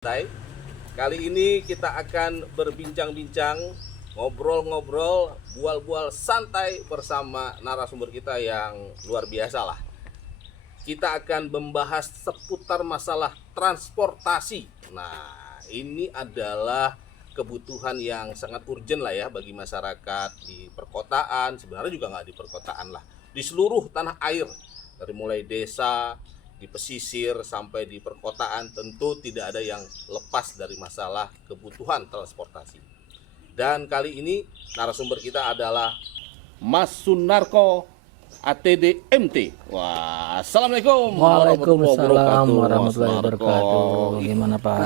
Kali ini kita akan berbincang-bincang, ngobrol-ngobrol, bual-bual santai bersama narasumber kita yang luar biasa lah. Kita akan membahas seputar masalah transportasi. Nah, ini adalah kebutuhan yang sangat urgent lah ya bagi masyarakat di perkotaan, sebenarnya juga nggak di perkotaan lah, di seluruh tanah air, dari mulai desa, di pesisir sampai di perkotaan, tentu tidak ada yang lepas dari masalah kebutuhan transportasi. Dan kali ini narasumber kita adalah Mas Sunarko ATD MT. Wah, assalamualaikum. Waalaikumsalam warahmatullahi wabarakatuh. Gimana Pak?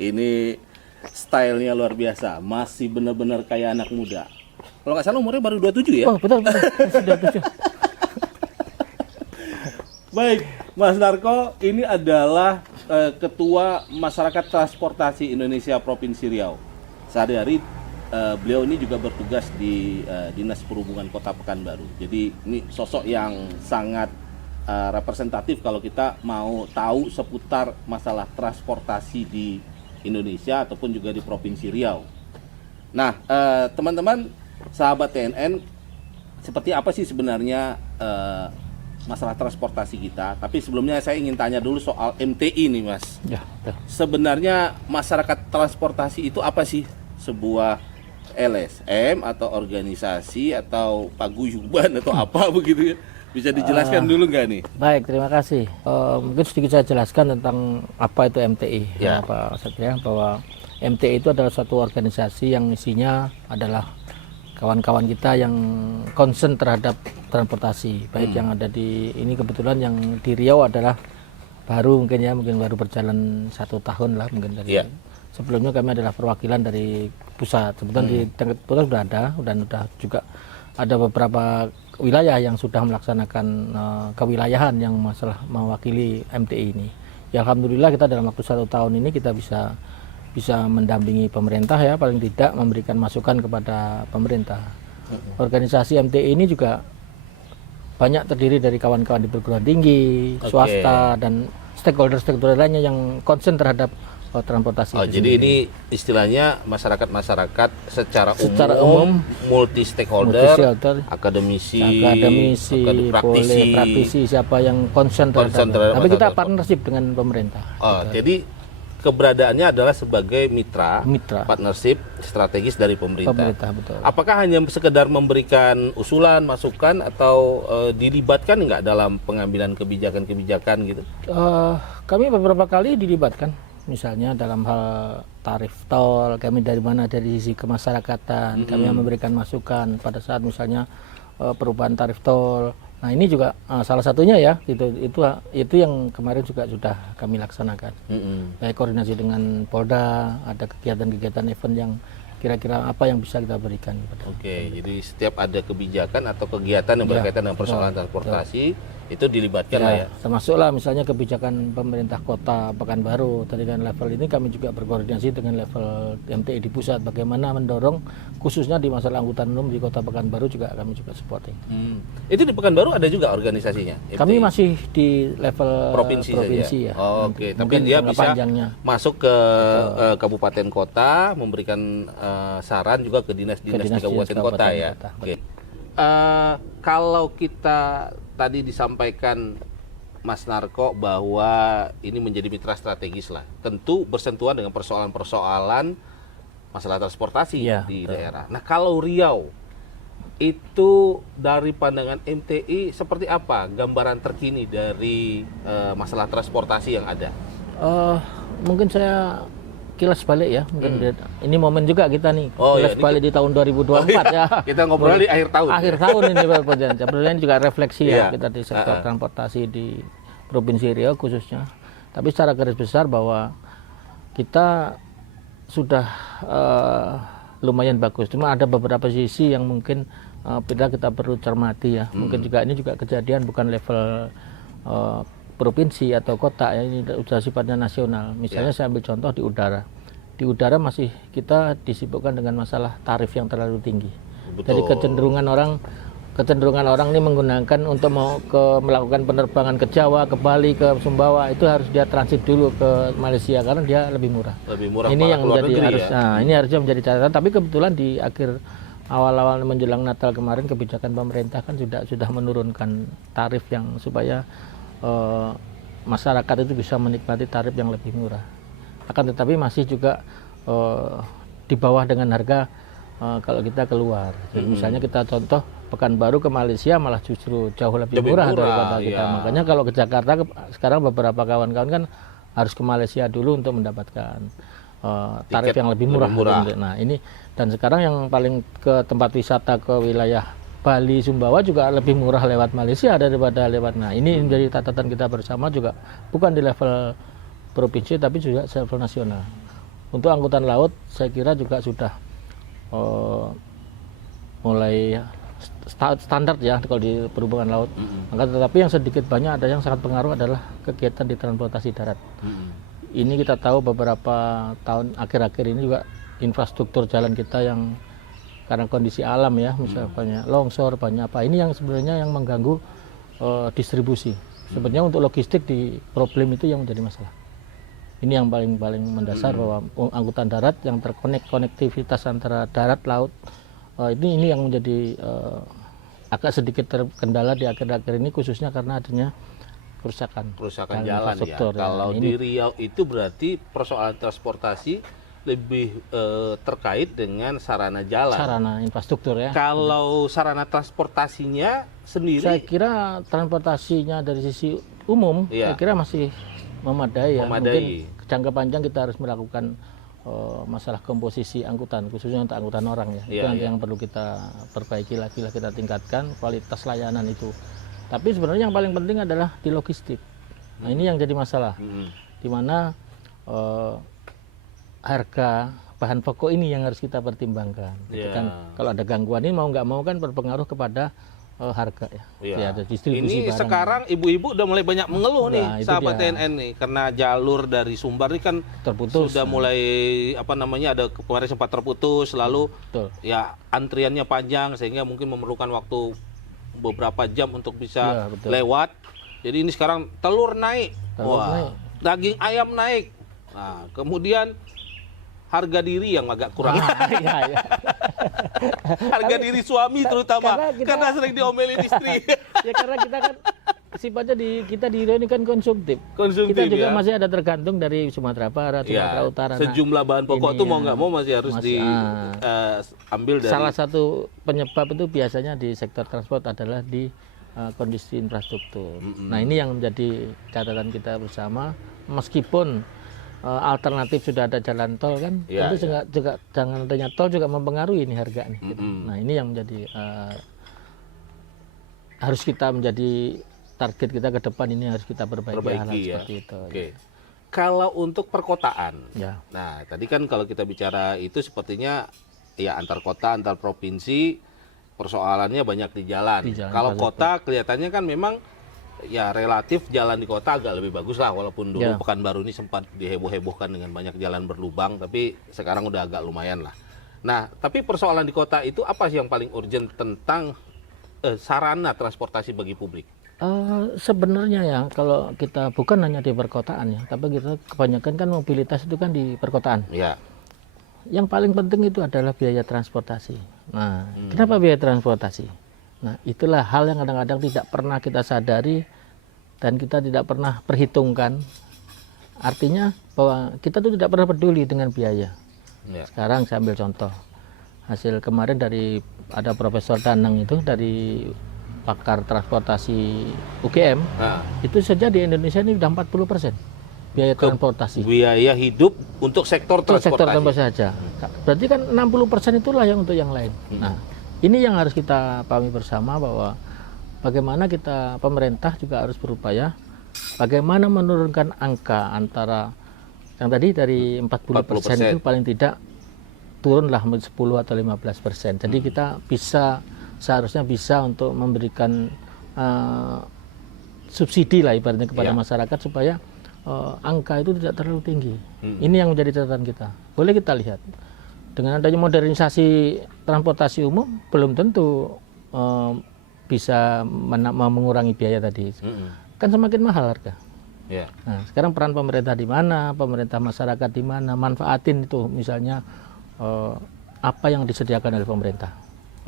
Ini stylenya luar biasa, masih benar-benar kayak anak muda. Kalau nggak salah umurnya baru 27 ya? Oh betul, sudah 7. Baik, Mas Narko, ini adalah Ketua Masyarakat Transportasi Indonesia Provinsi Riau. Sehari-hari beliau ini juga bertugas di Dinas Perhubungan Kota Pekanbaru. Jadi ini sosok yang sangat representatif kalau kita mau tahu seputar masalah transportasi di Indonesia ataupun juga di Provinsi Riau. Nah, teman-teman, sahabat TNN, seperti apa sih sebenarnya masalah transportasi kita? Tapi sebelumnya saya ingin tanya dulu soal MTI nih, Mas. Ya. Sebenarnya masyarakat transportasi itu apa sih? Sebuah LSM atau organisasi atau paguyuban atau apa begitu ya? Bisa dijelaskan dulu nggak nih? Baik, terima kasih. Mungkin sedikit saya jelaskan tentang apa itu MTI. Ya. Pak Satria, bahwa MTI itu adalah suatu organisasi yang isinya adalah kawan-kawan kita yang concern terhadap transportasi, baik yang ada di ini, kebetulan yang di Riau adalah baru mungkin baru berjalan 1 tahun lah mungkin dari sebelumnya kami adalah perwakilan dari pusat. Sebetulnya di tingkat pusat sudah ada dan sudah juga ada beberapa wilayah yang sudah melaksanakan kewilayahan yang masalah mewakili MTI ini. Ya, alhamdulillah kita dalam waktu 1 tahun ini kita bisa mendampingi pemerintah ya, paling tidak memberikan masukan kepada pemerintah. Organisasi MTI ini juga banyak terdiri dari kawan-kawan di perguruan tinggi, swasta, dan stakeholder lainnya yang concern terhadap transportasi. Jadi ini istilahnya masyarakat secara umum, multi stakeholder, akademisi, praktisi, siapa yang concern terhadap. Tapi kita partnership dengan pemerintah. Jadi keberadaannya adalah sebagai mitra partnership strategis dari pemerintah. Betul. Apakah hanya sekedar memberikan usulan, masukan, atau dilibatkan nggak dalam pengambilan kebijakan-kebijakan gitu? Kami beberapa kali dilibatkan, misalnya dalam hal tarif tol, kami dari sisi kemasyarakatan, kami memberikan masukan pada saat misalnya perubahan tarif tol. Nah, ini juga salah satunya ya, itu yang kemarin juga sudah kami laksanakan. Baik koordinasi dengan Polda, ada kegiatan-kegiatan event yang kira-kira apa yang bisa kita berikan. Jadi setiap ada kebijakan atau kegiatan yang berkaitan dengan persoalan transportasi, itu dilibatkan lah ya. Termasuklah misalnya kebijakan pemerintah Kota Pekanbaru. Tadi kan level ini kami juga berkoordinasi dengan level MTI di pusat, bagaimana mendorong khususnya di masalah angkutan umum di Kota Pekanbaru juga kami juga supporting. Itu di Pekanbaru ada juga organisasinya? MTI? Kami masih di level provinsi ya. Tapi dia bisa masuk ke kabupaten kota, memberikan saran juga ke dinas-dinas di kabupaten kota ya. Kalau kita tadi disampaikan Mas Narko bahwa ini menjadi mitra strategis lah, tentu bersentuhan dengan persoalan-persoalan masalah transportasi di daerah. Nah, kalau Riau itu dari pandangan MTI seperti apa gambaran terkini dari masalah transportasi yang ada? Mungkin saya kilas balik ya, mungkin ini momen juga kita nih kilas balik di tahun 2024 ya. Kita ngobrol di akhir tahun. Akhir tahun ini Pak. Sebenarnya juga refleksi ya kita di sektor transportasi di Provinsi Riau khususnya. Tapi secara garis besar bahwa kita sudah lumayan bagus. Cuma ada beberapa sisi yang mungkin kita perlu cermati ya. Mungkin juga ini juga kejadian bukan level provinsi atau kota ya, ini sudah sifatnya nasional. Misalnya saya ambil contoh di udara. Di udara masih kita disibukkan dengan masalah tarif yang terlalu tinggi. Jadi kecenderungan orang kecenderungan orang ini menggunakan untuk mau melakukan penerbangan ke Jawa, ke Bali, ke Sumbawa, itu harus dia transit dulu ke Malaysia karena dia lebih murah. Lebih murah. Ini yang keluar menjadi negeri, harus, ya? nah, ini harusnya menjadi catatan. Tapi kebetulan di akhir awal-awal menjelang Natal kemarin kebijakan pemerintah kan sudah menurunkan tarif yang supaya masyarakat itu bisa menikmati tarif yang lebih murah. Akan tetapi masih juga di bawah dengan harga kalau kita keluar. Jadi misalnya kita contoh Pekanbaru ke Malaysia malah justru jauh lebih murah daripada kita. ya. Makanya kalau ke Jakarta sekarang beberapa kawan-kawan kan harus ke Malaysia dulu untuk mendapatkan tarif Tiket yang lebih murah. lebih murah. Nah ini, dan sekarang yang paling ke tempat wisata ke wilayah Bali, Sumbawa juga lebih murah lewat Malaysia daripada lewat. Nah ini menjadi catatan kita bersama juga, bukan di level provinsi tapi juga level nasional. Untuk angkutan laut saya kira juga sudah mulai standar ya kalau di perhubungan laut. Maka tetapi yang sedikit banyak ada yang sangat pengaruh adalah kegiatan di transportasi darat. Ini kita tahu beberapa tahun akhir-akhir ini juga infrastruktur jalan kita yang karena kondisi alam ya, misalnya longsor, banyak apa. Ini yang sebenarnya yang mengganggu distribusi. Sebenarnya untuk logistik di problem itu yang menjadi masalah. Ini yang paling mendasar bahwa angkutan darat yang konektivitas antara darat laut ini yang menjadi agak sedikit terkendala di akhir-akhir ini, khususnya karena adanya kerusakan jalan ya. Kalau di Riau itu berarti persoalan transportasi lebih terkait dengan sarana jalan. Sarana infrastruktur ya. Kalau sarana transportasinya sendiri, saya kira transportasinya dari sisi umum, saya kira masih memadai ya. Mungkin jangka panjang kita harus melakukan masalah komposisi angkutan, khususnya untuk angkutan orang ya. Itu nanti yang perlu kita perbaiki lagi lah, kita tingkatkan kualitas layanan itu. Tapi sebenarnya yang paling penting adalah di logistik. Nah ini yang jadi masalah, di mana harga bahan pokok ini yang harus kita pertimbangkan. Gitu kan, kalau ada gangguan ini mau nggak mau kan berpengaruh kepada harga ya. Ada distribusi ini barang. sekarang ibu-ibu udah mulai banyak mengeluh nih, sahabat dia. TNN nih, karena jalur dari Sumbar ini kan terputus. Sudah mulai ada kemarin sempat terputus, lalu ya antriannya panjang sehingga mungkin memerlukan waktu beberapa jam untuk bisa lewat. Jadi ini sekarang telur naik, daging ayam naik. Nah, kemudian harga diri yang agak kurang. Harga diri suami terutama karena sering diomelin istri. Ya karena kita kan sifatnya kita di Riau ini kan konsumtif. Kita juga masih ada tergantung dari Sumatera Barat, Sumatera Utara. Sejumlah bahan pokok tuh mau nggak mau masih harus diambil dari. Salah satu penyebab itu biasanya di sektor transport adalah di kondisi infrastruktur. Nah ini yang menjadi catatan kita bersama. Meskipun alternatif sudah ada jalan tol kan, tentu juga jangan adanya tol juga mempengaruhi ini harga nih. Gitu. Nah ini yang menjadi harus kita menjadi target kita ke depan, ini harus kita perbaiki hal seperti itu. Kalau untuk perkotaan, nah tadi kan kalau kita bicara itu sepertinya ya antar kota, antar provinsi persoalannya banyak di jalan. Kalau kota kelihatannya kan memang ya relatif jalan di kota agak lebih bagus lah, walaupun dulu Pekanbaru ini sempat diheboh-hebohkan dengan banyak jalan berlubang, tapi sekarang udah agak lumayan lah. Nah, tapi persoalan di kota itu apa sih yang paling urgent tentang sarana transportasi bagi publik? Sebenarnya ya, kalau kita bukan hanya di perkotaan ya, tapi kita kebanyakan kan mobilitas itu kan di perkotaan. Yang paling penting itu adalah biaya transportasi. Nah, kenapa biaya transportasi? Nah, itulah hal yang kadang-kadang tidak pernah kita sadari dan kita tidak pernah perhitungkan. Artinya bahwa kita tuh tidak pernah peduli dengan biaya. Sekarang saya ambil contoh. Hasil kemarin dari ada Profesor Danang itu dari pakar transportasi UGM. Itu saja di Indonesia ini sudah 40% biaya transportasi. Biaya hidup untuk sektor transportasi. Sektor transportasi saja. Berarti kan 60% itulah yang untuk yang lain. Nah, ini yang harus kita pahami bersama bahwa bagaimana kita pemerintah juga harus berupaya bagaimana menurunkan angka antara yang tadi dari 40% itu paling tidak turunlah 10 atau 15%. Jadi kita seharusnya bisa untuk memberikan subsidi lah ibaratnya kepada masyarakat supaya angka itu tidak terlalu tinggi. Ini yang menjadi catatan kita. Boleh kita lihat. Dengan adanya modernisasi transportasi umum, belum tentu bisa mengurangi biaya tadi. Kan semakin mahal harga. Ya. Nah, sekarang peran pemerintah di mana, pemerintah masyarakat di mana, manfaatin itu misalnya apa yang disediakan oleh pemerintah.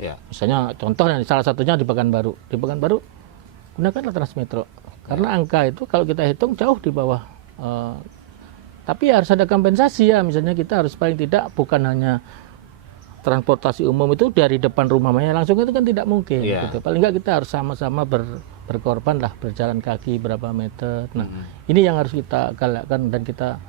Ya. Misalnya contohnya salah satunya di Pekanbaru. Di Pekanbaru gunakanlah Transmetro. Karena angka itu kalau kita hitung jauh di bawah. Tapi harus ada kompensasi ya. Misalnya kita harus paling tidak bukan hanya transportasi umum itu dari depan rumahnya langsung itu kan tidak mungkin. Gitu. Paling nggak kita harus sama-sama berkorban lah, berjalan kaki berapa meter. Nah, ini yang harus kita galakkan dan kita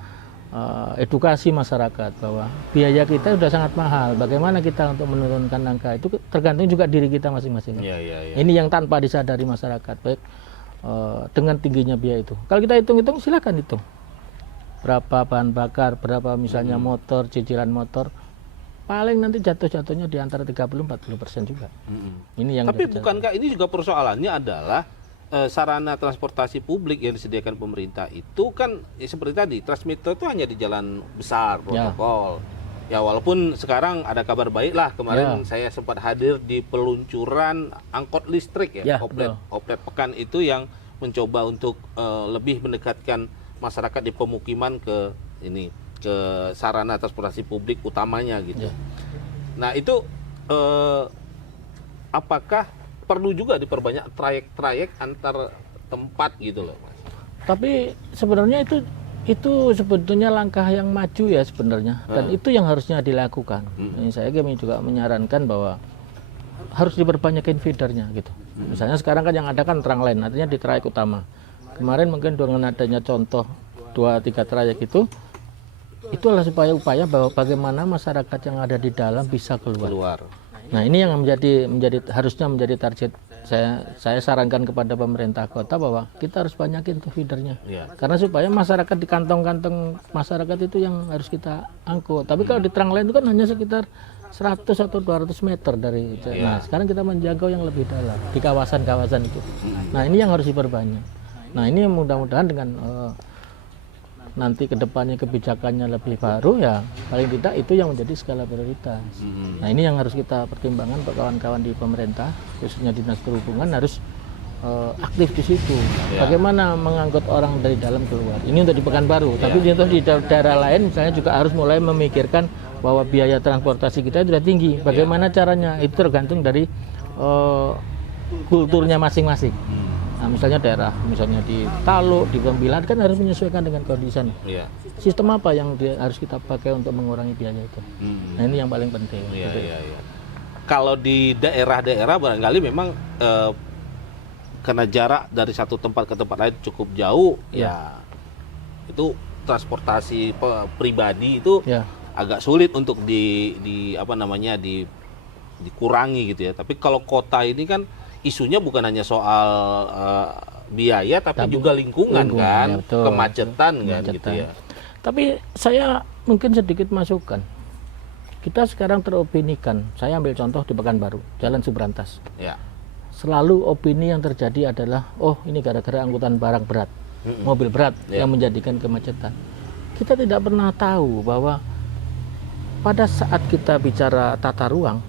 edukasi masyarakat bahwa biaya kita sudah sangat mahal. Bagaimana kita untuk menurunkan angka itu tergantung juga diri kita masing-masing. Ini yang tanpa disadari masyarakat, baik dengan tingginya biaya itu. Kalau kita hitung-hitung, silakan hitung. Berapa bahan bakar, berapa misalnya motor, cicilan motor. Paling nanti jatuh-jatuhnya di antara 30-40% juga. Ini yang tapi bukankah ini juga persoalannya adalah sarana transportasi publik yang disediakan pemerintah itu kan ya seperti tadi, Transmetro itu hanya di jalan besar protokol. Ya walaupun sekarang ada kabar baik lah, kemarin saya sempat hadir di peluncuran angkot listrik ya, Oplet Pekan itu yang mencoba untuk lebih mendekatkan masyarakat di pemukiman ke sarana transportasi publik utamanya gitu. Nah itu apakah perlu juga diperbanyak trayek-trayek antar tempat gitu loh, Mas? Tapi sebenarnya itu sebetulnya langkah yang maju ya sebenarnya, dan itu yang harusnya dilakukan. Saya juga menyarankan bahwa harus diperbanyakin feedernya gitu. Misalnya sekarang kan yang ada kan Trangline, artinya di trayek utama. Kemarin mungkin dengan adanya contoh 2-3 trayek itu adalah upaya bahwa bagaimana masyarakat yang ada di dalam bisa keluar. Nah ini yang harusnya menjadi target. Saya sarankan kepada pemerintah kota bahwa kita harus banyakin tuh feedernya, karena supaya masyarakat di kantong-kantong masyarakat itu yang harus kita angkut. Tapi kalau di Trangline itu kan hanya sekitar 100 atau 200 meter dari. Nah sekarang kita menjangkau yang lebih dalam di kawasan-kawasan itu. Nah ini yang harus diperbanyak. Nah ini mudah-mudahan dengan nanti kedepannya kebijakannya lebih baru ya, paling tidak itu yang menjadi skala prioritas. Nah ini yang harus kita pertimbangkan kawan-kawan di pemerintah, khususnya dinas perhubungan harus aktif di situ. Bagaimana mengangkut orang dari dalam keluar. Ini untuk di Pekanbaru, tapi di daerah lain misalnya juga harus mulai memikirkan bahwa biaya transportasi kita sudah tinggi. Bagaimana caranya? Itu tergantung dari kulturnya masing-masing. Nah, misalnya misalnya di Taluk, di Pembilan kan harus menyesuaikan dengan kondisi. Sistem apa yang harus kita pakai untuk mengurangi biaya itu? Nah ini yang paling penting. Kalau di daerah-daerah barangkali memang karena jarak dari satu tempat ke tempat lain cukup jauh, ya itu transportasi pribadi itu agak sulit untuk dikurangi gitu ya. Tapi kalau kota ini kan isunya bukan hanya soal biaya tapi juga lingkungan kan, ya, kemacetan kan gitu ya. Tapi saya mungkin sedikit masukan. Kita sekarang teropinikan. Saya ambil contoh di Pekanbaru, Jalan Subrantas. Selalu opini yang terjadi adalah ini gara-gara angkutan barang berat, mobil berat yang menjadikan kemacetan. Kita tidak pernah tahu bahwa pada saat kita bicara tata ruang,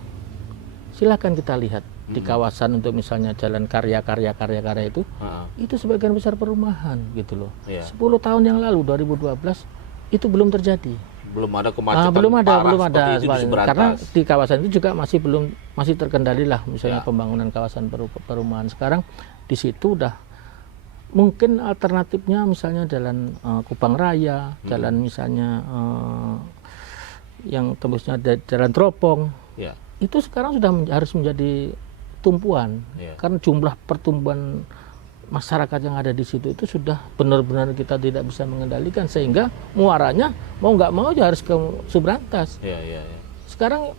silakan kita lihat di kawasan untuk misalnya jalan karya itu sebagian besar perumahan gitu loh. 10 tahun yang lalu 2012 itu belum terjadi. Belum ada kemacetan belum ada itu di karena di kawasan itu juga masih terkendali lah misalnya pembangunan kawasan perumahan. Sekarang di situ udah mungkin alternatifnya misalnya jalan Kupang Raya, jalan misalnya yang tembusnya jalan Teropong. Itu sekarang sudah harus menjadi tumpuan, karena jumlah pertumbuhan masyarakat yang ada di situ itu sudah benar-benar kita tidak bisa mengendalikan, sehingga muaranya mau nggak mau ya harus ke Subrantas. Sekarang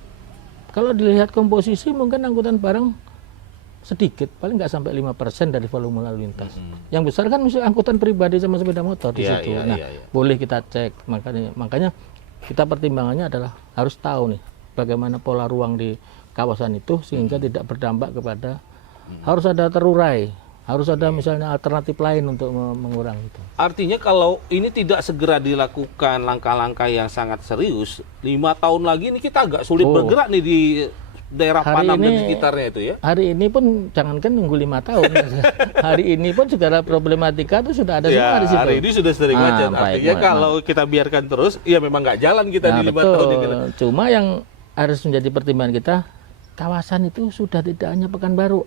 kalau dilihat komposisi mungkin angkutan barang sedikit, paling nggak sampai 5% dari volume lalu lintas. Yang besar kan misalnya angkutan pribadi sama sepeda motor di situ. Boleh kita cek, makanya kita pertimbangannya adalah harus tahu nih bagaimana pola ruang di kawasan itu sehingga tidak berdampak kepada harus ada terurai, harus ada misalnya alternatif lain untuk mengurangi itu. Artinya kalau ini tidak segera dilakukan langkah-langkah yang sangat serius, 5 tahun lagi ini kita agak sulit bergerak nih di daerah Hari Panam dan ini- sekitarnya itu ya? Hari ini pun jangankan nunggu 5 tahun. Hari ini pun segala problematika itu sudah ada semua di situ. Hari ini sudah sering macet. baik, Artinya baik. kalau kita biarkan terus, ya memang nggak jalan kita Nah, di 5 betul. tahun ini. Cuma yang harus menjadi pertimbangan kita, kawasan itu sudah tidak hanya Pekanbaru.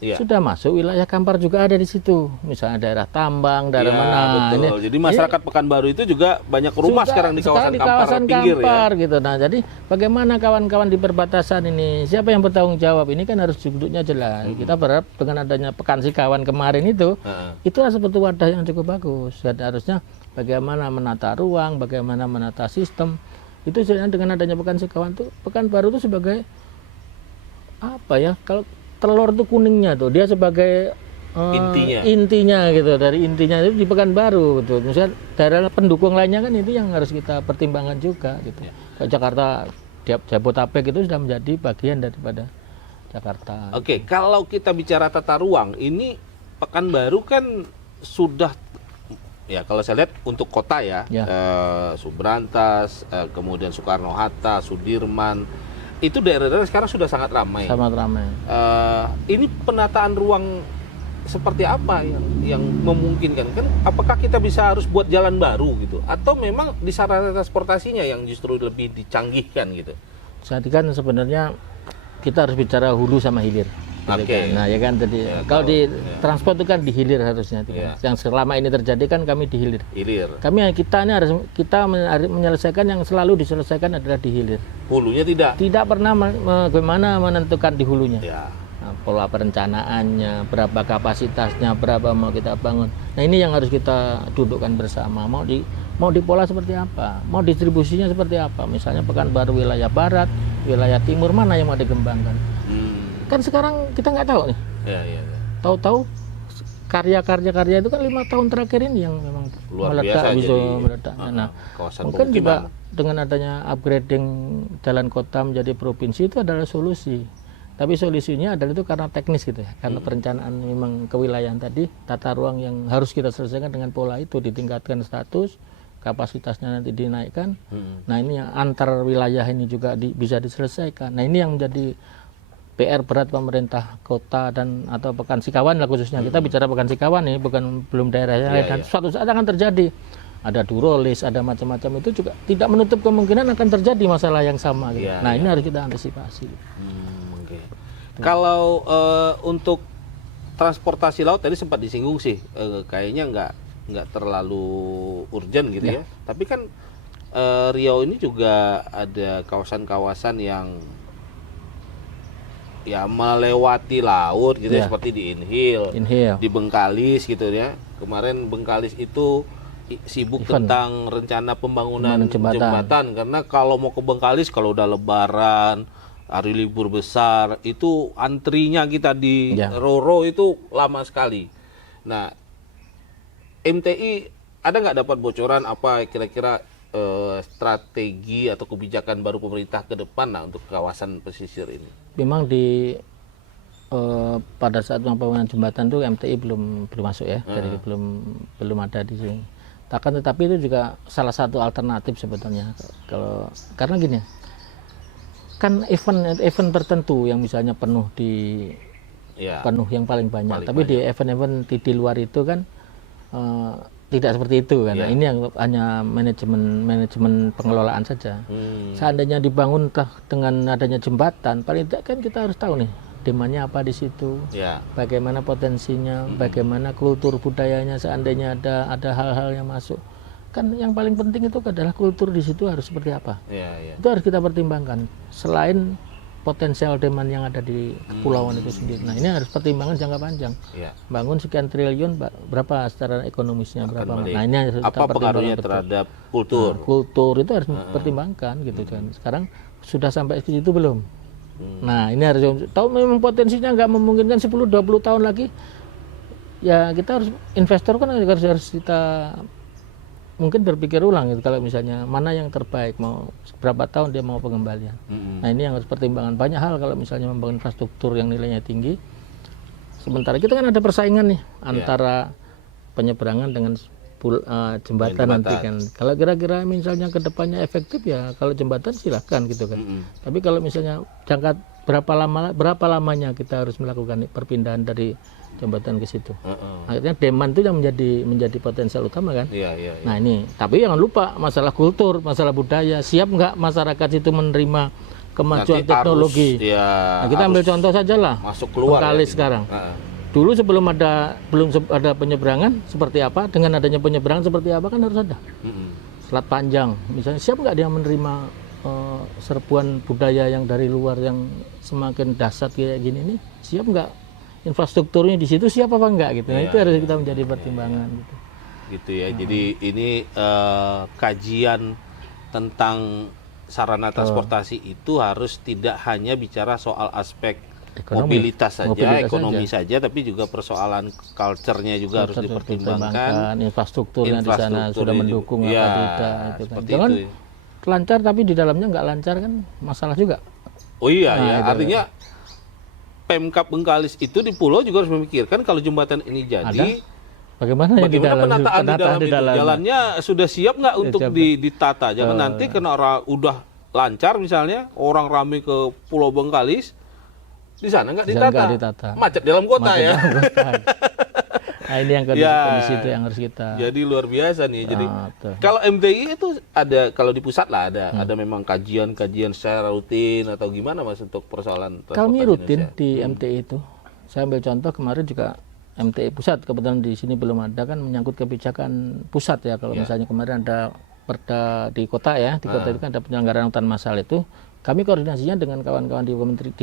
Iya. Sudah masuk wilayah Kampar juga ada di situ. Misalnya daerah tambang, daerah Iya, mana. betul. Jadi masyarakat Pekanbaru itu juga banyak rumah sekarang di kawasan Kampar pinggir Kampar, ya. gitu. Nah, jadi bagaimana kawan-kawan di perbatasan ini? Siapa yang bertanggung jawab? Ini kan harus duduknya jelas. Kita berharap dengan adanya Pekan Sikawan kemarin itu, itulah seperti wadah yang cukup bagus. Dan harusnya bagaimana menata ruang, bagaimana menata sistem. Itu sebenarnya dengan adanya Pekan Sikawan itu, Pekanbaru itu sebagai apa ya? Kalau telur itu kuningnya tuh, dia sebagai intinya gitu, dari intinya itu di Pekanbaru gitu. Misalnya daerah pendukung lainnya kan itu yang harus kita pertimbangkan juga gitu. Kayak Jakarta, Jabodetabek itu sudah menjadi bagian daripada Jakarta. Oke, kalau kita bicara tata ruang, ini Pekanbaru kan sudah, ya kalau saya lihat untuk kota ya, Ya. Subrantas, kemudian Soekarno-Hatta, Sudirman, itu daerah-daerah sekarang sudah sangat ramai. Sangat ramai. Ini penataan ruang seperti apa yang memungkinkan? Kan apakah kita bisa harus buat jalan baru gitu? Atau memang di sarana transportasinya yang justru lebih dicanggihkan gitu? Saat ini kan sebenarnya kita harus bicara hulu sama hilir. Gitu Oke. kan. Nah ya kan tadi Ya, kalau di ya. transport itu kan di hilir harusnya. Gitu. Ya. Yang selama ini terjadi kan kami di hilir. Hilir. Kita ini harus menyelesaikan yang selalu diselesaikan adalah di hilir. Hulunya tidak. Tidak pernah bagaimana menentukan di hulunya. Ya. Nah, pola perencanaannya, berapa kapasitasnya, berapa mau kita bangun. Nah ini yang harus kita dudukkan bersama. Mau di pola seperti apa, mau distribusinya seperti apa. Misalnya Pekanbaru wilayah barat, wilayah timur, mana yang mau dikembangkan. Kan sekarang kita nggak tahu nih. Ya. Tahu-tahu karya itu kan 5 tahun terakhir ini yang memang Luar meledak, biasa bisa jadi, meledak. Nah, kawasan mungkin juga pemukiman. dengan adanya upgrading jalan kota menjadi provinsi itu adalah solusi. Tapi solusinya adalah itu karena teknis gitu ya, karena perencanaan memang kewilayahan tadi, tata ruang yang harus kita selesaikan dengan pola itu, ditingkatkan status, kapasitasnya nanti dinaikkan. Nah ini yang antar wilayah ini juga bisa diselesaikan. Nah ini yang menjadi PR berat pemerintah kota dan atau Pekan Sikawan lah khususnya. Kita bicara Pekan Sikawan ini belum daerah yang lain. Dan suatu saat akan terjadi. Ada durolis, ada macam-macam, itu juga tidak menutup kemungkinan akan terjadi masalah yang sama. Gitu. Ya, nah ini harus kita antisipasi. Oke. Kalau untuk transportasi laut tadi sempat disinggung sih, kayaknya nggak terlalu urgent gitu ya. Tapi kan Riau ini juga ada kawasan-kawasan yang ya melewati laut gitu ya, seperti di Inhil, di Bengkalis gitu ya. Kemarin Bengkalis itu sibuk tentang rencana pembangunan jembatan karena kalau mau ke Bengkalis kalau udah Lebaran, hari libur besar itu antrinya kita di Roro itu lama sekali. Nah, MTI ada nggak dapat bocoran apa kira-kira strategi atau kebijakan baru pemerintah ke depan untuk kawasan pesisir ini? Memang pada saat pembangunan jembatan itu MTI belum masuk ya, jadi belum ada di sini. Tetapi itu juga salah satu alternatif sebetulnya. Karena gini, kan event tertentu yang misalnya penuh yang paling banyak. Tapi di event-event di luar itu kan tidak seperti itu kan. Nah, ini yang hanya manajemen pengelolaan saja. Seandainya dibangun dengan adanya jembatan, paling tidak kan kita harus tahu nih demandnya apa di situ, bagaimana potensinya, bagaimana kultur budayanya. Seandainya ada hal-hal yang masuk, kan yang paling penting itu adalah kultur di situ harus seperti apa. Itu harus kita pertimbangkan. Selain potensial demand yang ada di kepulauan itu sendiri. Nah ini harus pertimbangan jangka panjang. Bangun sekian triliun, berapa secara ekonomisnya, berapa. Nah ini harus apa pengaruhnya terhadap kultur? Nah, kultur itu harus pertimbangkan gitu kan. Sekarang sudah sampai ke situ belum? Nah ini harus tahu memang potensinya nggak memungkinkan 10-20 tahun lagi. Ya kita harus investor kan harus kita mungkin berpikir ulang gitu, kalau misalnya mana yang terbaik, mau berapa tahun dia mau pengembalian. Nah ini yang harus pertimbangan. Banyak hal kalau misalnya membangun infrastruktur yang nilainya tinggi, sementara kita kan ada persaingan nih antara penyeberangan dengan jembatan nanti kan. Kalau kira-kira misalnya kedepannya efektif ya kalau jembatan silahkan gitu kan. Tapi kalau misalnya jangka berapa lamanya kita harus melakukan perpindahan dari jembatan ke situ. Akhirnya demand itu yang menjadi potensial utama kan. Iya. Nah ini, tapi jangan lupa masalah kultur, masalah budaya. Siap nggak masyarakat itu menerima kemajuan Nanti teknologi? Nah, Kita ambil contoh saja lah. masuk keluar Bengkalis ya, sekarang. Dulu belum ada penyeberangan seperti apa, dengan adanya penyeberangan seperti apa kan harus ada. Selat Panjang, misalnya siap nggak dia menerima serbuan budaya yang dari luar yang semakin dahsyat kayak gini nih? Siap nggak? Infrastrukturnya di situ siapa apa enggak gitu. Nah, itu harus kita menjadi pertimbangan gitu. Gitu ya. Jadi ini kajian tentang sarana transportasi itu harus tidak hanya bicara soal aspek mobilitas saja, ekonomi saja, tapi juga persoalan culture-nya juga harus dipertimbangkan. Infrastrukturnya di sana sudah mendukung apa tidak gitu. Jangan itu. lancar tapi di dalamnya nggak lancar kan masalah juga. Oh iya Nah, ya, itu artinya Pemkab Bengkalis itu di pulau juga harus memikirkan kalau jembatan ini jadi bagaimana yang penataan di dalam itu, jalannya sudah siap nggak untuk siap. ditata. Jangan nanti karena orang udah lancar misalnya orang ramai ke Pulau Bengkalis di sana nggak ditata. Macet dalam kota ya. Nah ini yang kondisi itu yang harus kita. Jadi luar biasa nih. Jadi kalau MTI itu ada, kalau di pusat lah ada memang kajian secara rutin atau gimana Mas untuk persoalan transportasi kami rutin Indonesia? di MTI itu. Saya ambil contoh kemarin juga MTI pusat, kebetulan di sini belum ada kan, menyangkut kebijakan pusat ya. Kalau misalnya kemarin ada perda di kota ya, di kota itu kan ada penyelenggaraan angkutan massal itu. Kami koordinasinya dengan kawan-kawan di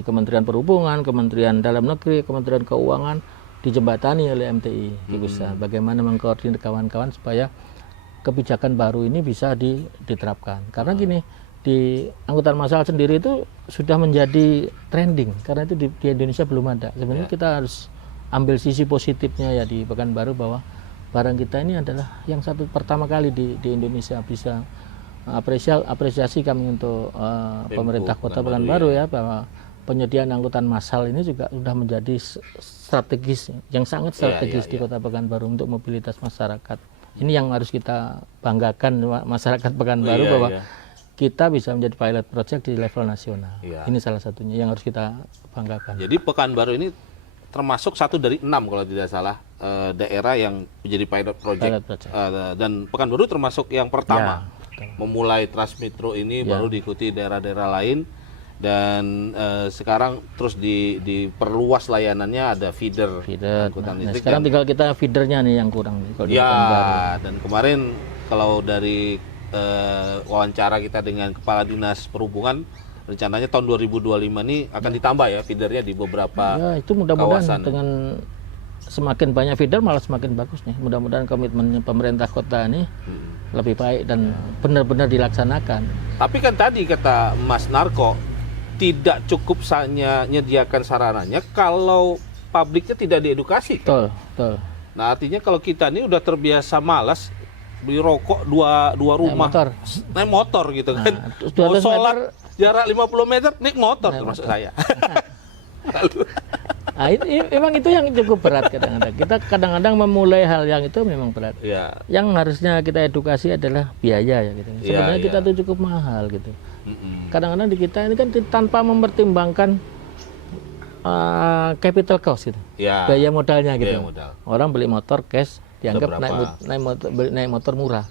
Kementerian Perhubungan, Kementerian Dalam Negeri, Kementerian Keuangan, dijembatani oleh MTI di pusat. Bagaimana mengkoordinir kawan-kawan supaya kebijakan baru ini bisa diterapkan. Karena gini, di angkutan massal sendiri itu sudah menjadi trending, karena itu di Indonesia belum ada. Sebenarnya kita harus ambil sisi positifnya ya di Pekanbaru, bahwa barang kita ini adalah yang pertama kali di Indonesia. Bisa apresiasi kami untuk pemerintah Kota Pekanbaru ya, bahwa penyediaan angkutan massal ini juga sudah menjadi strategis, yang sangat strategis di Kota Pekanbaru untuk mobilitas masyarakat. Ini yang harus kita banggakan masyarakat Pekanbaru, bahwa kita bisa menjadi pilot project di level nasional. Ini salah satunya yang harus kita banggakan. Jadi Pekanbaru ini termasuk 1 dari 6 kalau tidak salah daerah yang menjadi pilot project. Dan Pekanbaru termasuk yang pertama memulai Transmetro ini, baru diikuti daerah-daerah lain. Dan sekarang terus diperluas layanannya, ada feeder angkutan listrik. Sekarang tinggal kita feedernya nih yang kurang. Dan kemarin kalau dari wawancara kita dengan Kepala Dinas Perhubungan, rencananya tahun 2025 ini akan ditambah ya feedernya di beberapa itu mudah-mudahan dengan semakin banyak feeder malah semakin bagus nih. Mudah-mudahan komitmen pemerintah kota ini lebih baik dan benar-benar dilaksanakan. Tapi kan tadi kata Mas Narko, tidak cukup hanya menyediakan sarananya kalau publiknya tidak diedukasi. Betul. Nah artinya kalau kita ini udah terbiasa malas beli rokok dua rumah, naik motor gitu kan. Mau sholat jarak 50 meter naik motor, termasuk saya. Nah, memang itu yang cukup berat kadang-kadang. Kita kadang-kadang memulai hal yang itu memang berat. Yang harusnya kita edukasi adalah biaya ya gitu. Sebenarnya kita tuh cukup mahal gitu. Kadang-kadang di kita ini kan tanpa mempertimbangkan capital cost gitu. Biaya modalnya gitu. Orang beli motor cash dianggap naik motor murah.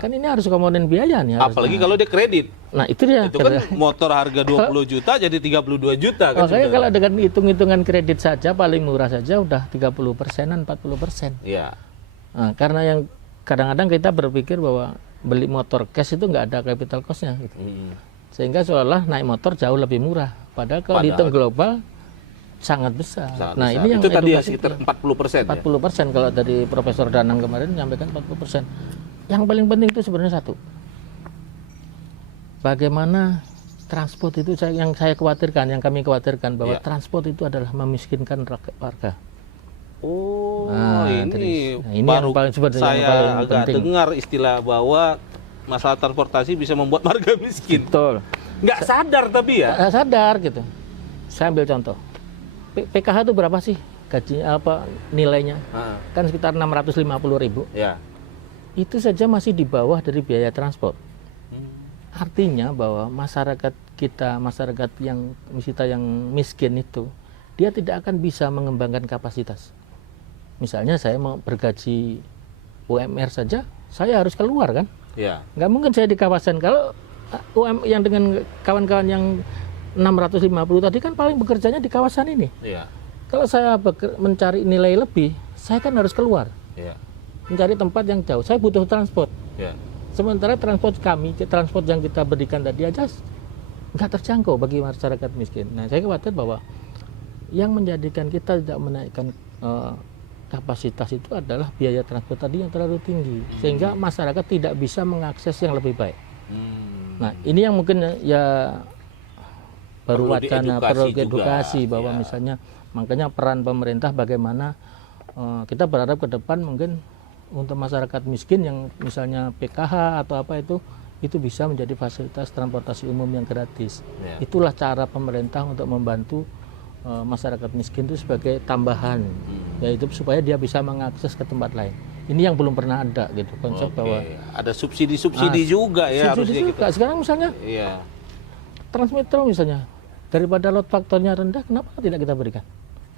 Kan ini harus komponen biaya nih. Apalagi kalau dia kredit. Nah itu dia. Itu kan motor harga 20 juta jadi 32 juta kan. Makanya kalau dengan hitung-hitungan kredit saja paling murah saja udah 30%-an, 40%. Nah, karena yang kadang-kadang kita berpikir bahwa beli motor cash itu nggak ada capital cost-nya gitu. Sehingga seolah naik motor jauh lebih murah. Padahal kalau dihitung global sangat besar. Nah ini yang itu tadi ya sekitar 40%. 40% kalau dari Profesor Danang kemarin menyampaikan 40%. Yang paling penting itu sebenarnya satu, bagaimana transport itu yang saya khawatirkan, yang kami khawatirkan, bahwa transport itu adalah memiskinkan warga. Ini baru saya agak dengar istilah bahwa masalah transportasi bisa membuat warga miskin. Betul. Nggak sadar tapi ya. Nggak sadar gitu. Saya ambil contoh. PKH itu berapa sih gajinya, nilainya? Kan sekitar 650.000. Itu saja masih di bawah dari biaya transport. Artinya bahwa masyarakat yang miskin itu, dia tidak akan bisa mengembangkan kapasitas. Misalnya saya mau bergaji UMR saja, saya harus keluar kan? Ya. Nggak mungkin saya di kawasan. Kalau yang dengan kawan-kawan yang 650 tadi kan paling bekerjanya di kawasan ini. Iya. Kalau saya mencari nilai lebih, saya kan harus keluar. Iya. Mencari tempat yang jauh. Saya butuh transport. Iya. Sementara transport yang kita berikan tadi aja nggak terjangkau bagi masyarakat miskin. Nah, saya khawatir bahwa yang menjadikan kita tidak menaikkan kapasitas itu adalah biaya transport tadi yang terlalu tinggi, sehingga masyarakat tidak bisa mengakses yang lebih baik. Nah, ini yang mungkin ya baru wacana, perlu edukasi bahwa misalnya, makanya peran pemerintah bagaimana kita berharap ke depan mungkin untuk masyarakat miskin yang misalnya PKH atau apa itu bisa menjadi fasilitas transportasi umum yang gratis. Itulah cara pemerintah untuk membantu masyarakat miskin itu sebagai tambahan, yaitu supaya dia bisa mengakses ke tempat lain. Ini yang belum pernah ada gitu konsep bahwa ada subsidi juga ya. Subsidi juga. Sekarang misalnya Transmetro misalnya, daripada load faktornya rendah, kenapa tidak kita berikan?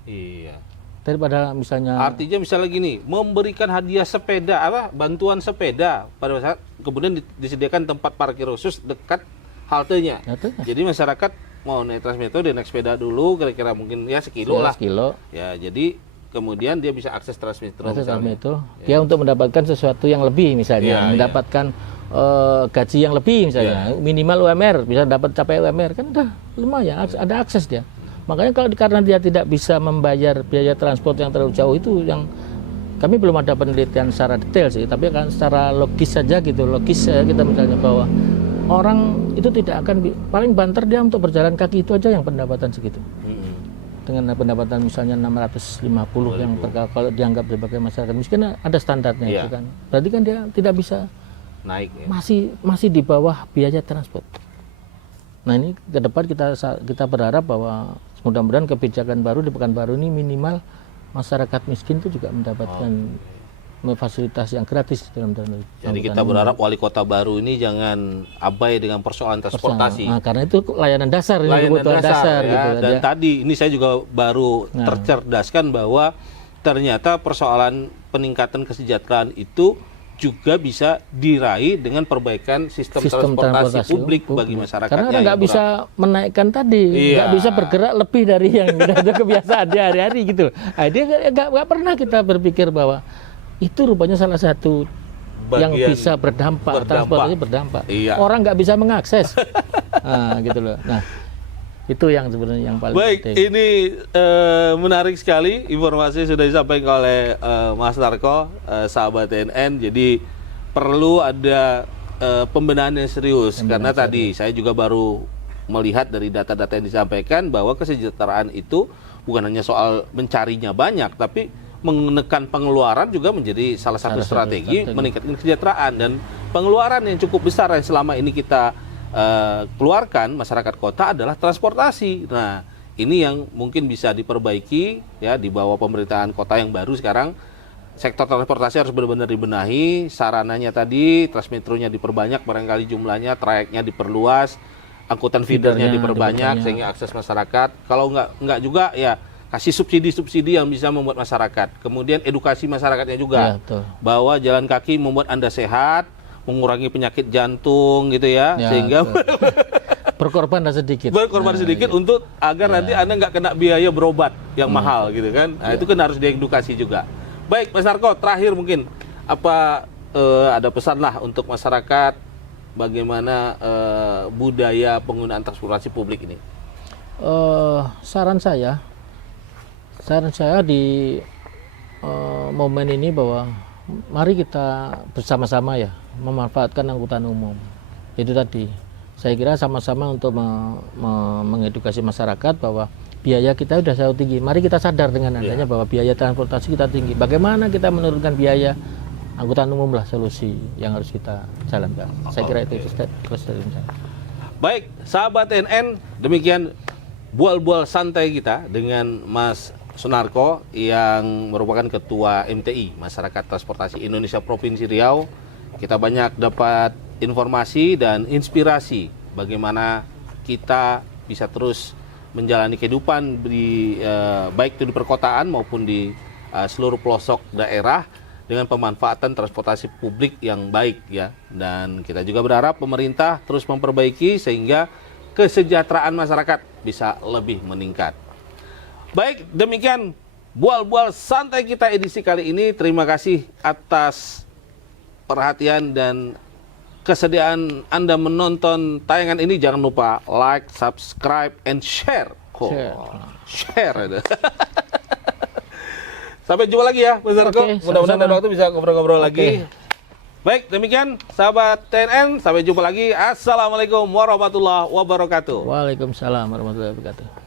Iya. Daripada misalnya. Artinya misalnya gini, memberikan hadiah sepeda, bantuan sepeda pada saat kemudian disediakan tempat parkir khusus dekat haltenya. Jadi masyarakat mau naik Transmetro, dia naik sepeda dulu, kira-kira mungkin ya sekilo lah. Ya, jadi kemudian dia bisa akses Transmetro. Dia untuk mendapatkan sesuatu yang lebih misalnya, mendapatkan gaji yang lebih misalnya, minimal UMR, bisa dapat capai UMR, kan udah lumayan, ada akses dia. Makanya karena dia tidak bisa membayar biaya transport yang terlalu jauh, itu yang kami belum ada penelitian secara detail sih, tapi kan secara logis saja gitu, kita misalnya bahwa orang itu tidak akan, paling banter dia untuk berjalan kaki itu aja yang pendapatan segitu. Dengan pendapatan misalnya 650 yang kalau dianggap sebagai masyarakat miskin ada standarnya itu kan. Berarti kan dia tidak bisa naik ya. Masih di bawah biaya transport. Nah, ini ke depan kita berharap bahwa mudah-mudahan kebijakan baru di Pekanbaru ini minimal masyarakat miskin itu juga mendapatkan fasilitas yang gratis dalam. Jadi kita berharap wali kota baru ini jangan abai dengan persoalan transportasi. Nah, karena itu layanan dasar, kebutuhan dasar ya. gitu. Dan tadi ini saya juga baru tercerdaskan bahwa ternyata persoalan peningkatan kesejahteraan itu juga bisa diraih dengan perbaikan sistem transportasi publik bagi masyarakat. Karena orang nggak bisa menaikkan tadi, nggak bisa bergerak lebih dari yang udah kebiasaan dia hari-hari gitu. Nah, dia nggak pernah kita berpikir bahwa itu rupanya salah satu yang bisa berdampak. Transportasi berdampak. Orang nggak bisa mengakses, gitu loh. Nah, itu yang sebenarnya yang paling penting. Baik, ini menarik sekali informasi sudah disampaikan oleh Mas Narko, sahabat TNN. Jadi perlu ada pembenahan yang serius karena tadi saya juga baru melihat dari data-data yang disampaikan bahwa kesejahteraan itu bukan hanya soal mencarinya banyak, tapi menekan pengeluaran juga menjadi salah satu strategi meningkatkan kesejahteraan, dan pengeluaran yang cukup besar yang selama ini kita keluarkan masyarakat kota adalah transportasi. Nah, ini yang mungkin bisa diperbaiki ya di bawah pemerintahan kota yang baru sekarang. Sektor transportasi harus benar-benar dibenahi, sarananya tadi Transmetronya diperbanyak, barangkali jumlahnya, trayeknya diperluas, angkutan feedernya diperbanyak sehingga akses masyarakat. Kalau nggak juga ya kasih subsidi-subsidi yang bisa membuat masyarakat. Kemudian edukasi masyarakatnya juga bahwa jalan kaki membuat Anda sehat, mengurangi penyakit jantung gitu ya sehingga berkorban sedikit. Sedikit untuk agar nanti Anda nggak kena biaya berobat yang mahal gitu kan. Nah, itu kan harus diedukasi juga. Baik, Mas Narko, terakhir mungkin apa ada pesan lah untuk masyarakat bagaimana budaya penggunaan transportasi publik ini? Saran saya di momen ini bahwa mari kita bersama-sama ya memanfaatkan angkutan umum. Itu tadi saya kira sama-sama untuk mengedukasi masyarakat bahwa biaya kita sudah selalu tinggi. Mari kita sadar dengan adanya bahwa biaya transportasi kita tinggi. Bagaimana kita menurunkan biaya angkutan umum lah solusi yang harus kita jalankan. Saya kira itu terus dari saya. Baik, sahabat TNN, demikian bual-bual santai kita dengan Mas Sunarko yang merupakan Ketua MTI Masyarakat Transportasi Indonesia Provinsi Riau. Kita banyak dapat informasi dan inspirasi bagaimana kita bisa terus menjalani kehidupan di baik itu di perkotaan maupun di seluruh pelosok daerah dengan pemanfaatan transportasi publik yang baik ya. Dan kita juga berharap pemerintah terus memperbaiki sehingga kesejahteraan masyarakat bisa lebih meningkat. Baik, demikian bual-bual santai kita edisi kali ini. Terima kasih atas perhatian dan kesediaan Anda menonton tayangan ini. Jangan lupa like, subscribe, and share. Share. Sampai jumpa lagi ya, Mas Darko. Oke, Mudah-mudahan ada sama-sama. waktu bisa ngobrol-ngobrol Oke. lagi. Baik, demikian sahabat TNN. Sampai jumpa lagi. Assalamualaikum warahmatullahi wabarakatuh. Waalaikumsalam warahmatullahi wabarakatuh.